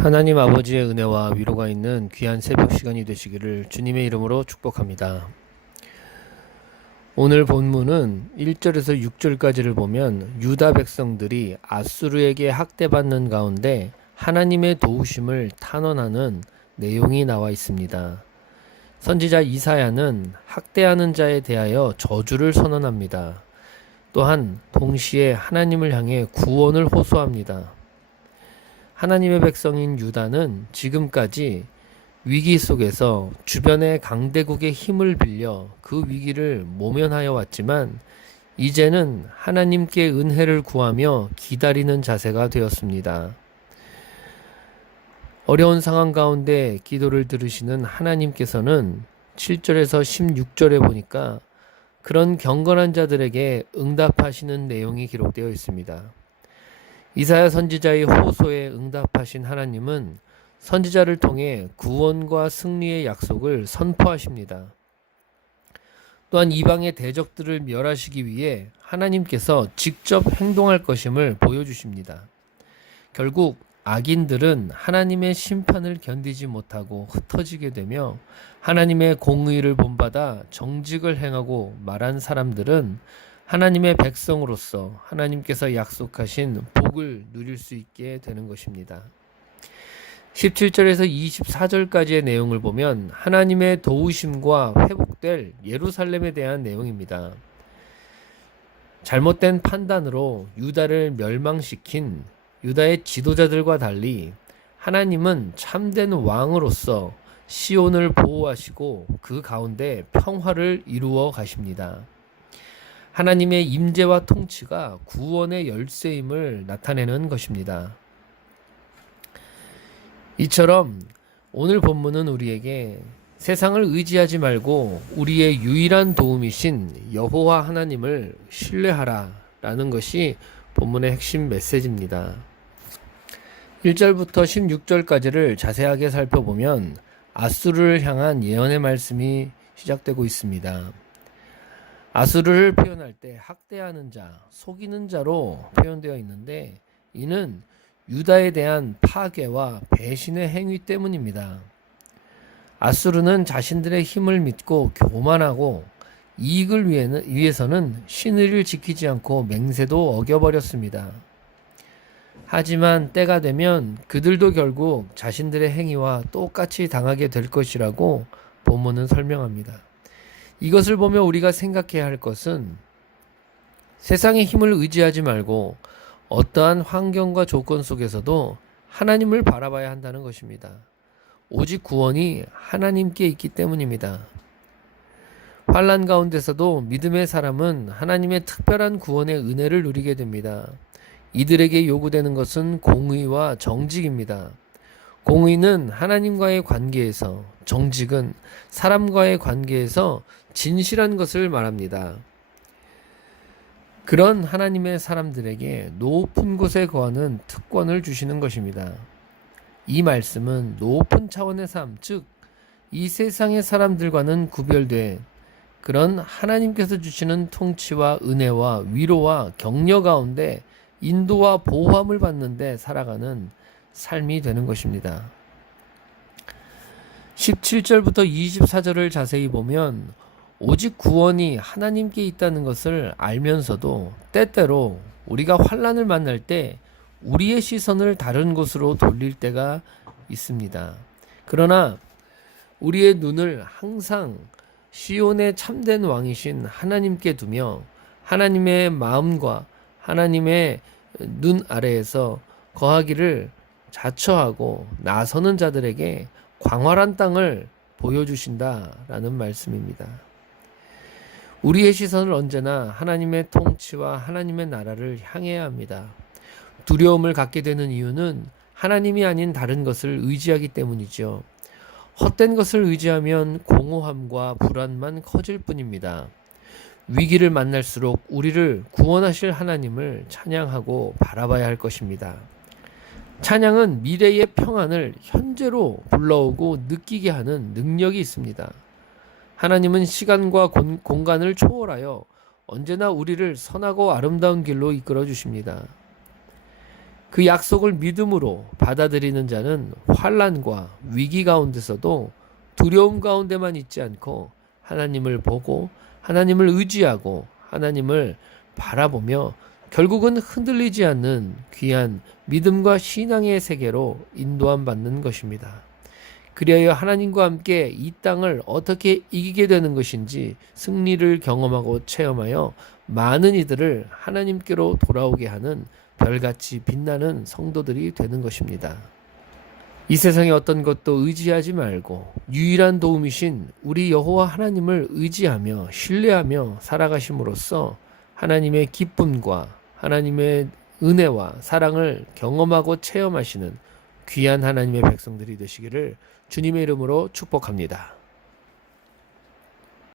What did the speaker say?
하나님 아버지의 은혜와 위로가 있는 귀한 새벽 시간이 되시기를 주님의 이름으로 축복합니다. 오늘 본문은 1절에서 6절까지를 보면 유다 백성들이 아수르에게 학대받는 가운데 하나님의 도우심을 탄원하는 내용이 나와 있습니다. 선지자 이사야는 학대하는 자에 대하여 저주를 선언합니다. 또한 동시에 하나님을 향해 구원을 호소합니다. 하나님의 백성인 유다는 지금까지 위기 속에서 주변의 강대국의 힘을 빌려 그 위기를 모면하여 왔지만 이제는 하나님께 은혜를 구하며 기다리는 자세가 되었습니다. 어려운 상황 가운데 기도를 들으시는 하나님께서는 7절에서 16절에 보니까 그런 경건한 자들에게 응답하시는 내용이 기록되어 있습니다. 이사야 선지자의 호소에 응답하신 하나님은 선지자를 통해 구원과 승리의 약속을 선포하십니다. 또한 이방의 대적들을 멸하시기 위해 하나님께서 직접 행동할 것임을 보여주십니다. 결국 악인들은 하나님의 심판을 견디지 못하고 흩어지게 되며 하나님의 공의를 본받아 정직을 행하고 말한 사람들은 하나님의 백성으로서 하나님께서 약속하신 복을 누릴 수 있게 되는 것입니다. 17절에서 24절까지의 내용을 보면 하나님의 도우심과 회복될 예루살렘에 대한 내용입니다. 잘못된 판단으로 유다를 멸망시킨 유다의 지도자들과 달리 하나님은 참된 왕으로서 시온을 보호하시고 그 가운데 평화를 이루어 가십니다. 하나님의 임재와 통치가 구원의 열쇠임을 나타내는 것입니다. 이처럼 오늘 본문은 우리에게 세상을 의지하지 말고 우리의 유일한 도움이신 여호와 하나님을 신뢰하라 라는 것이 본문의 핵심 메시지입니다. 1절부터 16절까지를 자세하게 살펴보면 아수르를 향한 예언의 말씀이 시작되고 있습니다. 아수르를 표현할 때 학대하는 자, 속이는 자로 표현되어 있는데 이는 유다에 대한 파괴와 배신의 행위 때문입니다. 아수르는 자신들의 힘을 믿고 교만하고 이익을 위해서는 신의를 지키지 않고 맹세도 어겨버렸습니다. 하지만 때가 되면 그들도 결국 자신들의 행위와 똑같이 당하게 될 것이라고 본문은 설명합니다. 이것을 보며 우리가 생각해야 할 것은 세상의 힘을 의지하지 말고 어떠한 환경과 조건 속에서도 하나님을 바라봐야 한다는 것입니다. 오직 구원이 하나님께 있기 때문입니다. 환난 가운데서도 믿음의 사람은 하나님의 특별한 구원의 은혜를 누리게 됩니다. 이들에게 요구되는 것은 공의와 정직입니다. 공의는 하나님과의 관계에서, 정직은 사람과의 관계에서 진실한 것을 말합니다. 그런 하나님의 사람들에게 높은 곳에 거하는 특권을 주시는 것입니다. 이 말씀은 높은 차원의 삶, 즉 이 세상의 사람들과는 구별돼 그런 하나님께서 주시는 통치와 은혜와 위로와 격려 가운데 인도와 보호함을 받는데 살아가는 삶이 되는 것입니다. 17절부터 24절을 자세히 보면 오직 구원이 하나님께 있다는 것을 알면서도 때때로 우리가 환난을 만날 때 우리의 시선을 다른 곳으로 돌릴 때가 있습니다. 그러나 우리의 눈을 항상 시온의 참된 왕이신 하나님께 두며 하나님의 마음과 하나님의 눈 아래에서 거하기를 자처하고 나서는 자들에게 광활한 땅을 보여주신다라는 말씀입니다. 우리의 시선을 언제나 하나님의 통치와 하나님의 나라를 향해야 합니다. 두려움을 갖게 되는 이유는 하나님이 아닌 다른 것을 의지하기 때문이죠. 헛된 것을 의지하면 공허함과 불안만 커질 뿐입니다. 위기를 만날수록 우리를 구원하실 하나님을 찬양하고 바라봐야 할 것입니다. 찬양은 미래의 평안을 현재로 불러오고 느끼게 하는 능력이 있습니다. 하나님은 시간과 공간을 초월하여 언제나 우리를 선하고 아름다운 길로 이끌어 주십니다. 그 약속을 믿음으로 받아들이는 자는 환난과 위기 가운데서도 두려움 가운데만 있지 않고 하나님을 보고 하나님을 의지하고 하나님을 바라보며 결국은 흔들리지 않는 귀한 믿음과 신앙의 세계로 인도함 받는 것입니다. 그리하여 하나님과 함께 이 땅을 어떻게 이기게 되는 것인지 승리를 경험하고 체험하여 많은 이들을 하나님께로 돌아오게 하는 별같이 빛나는 성도들이 되는 것입니다. 이 세상의 어떤 것도 의지하지 말고 유일한 도움이신 우리 여호와 하나님을 의지하며 신뢰하며 살아가심으로써 하나님의 기쁨과 하나님의 은혜와 사랑을 경험하고 체험하시는 귀한 하나님의 백성들이 되시기를 주님의 이름으로 축복합니다.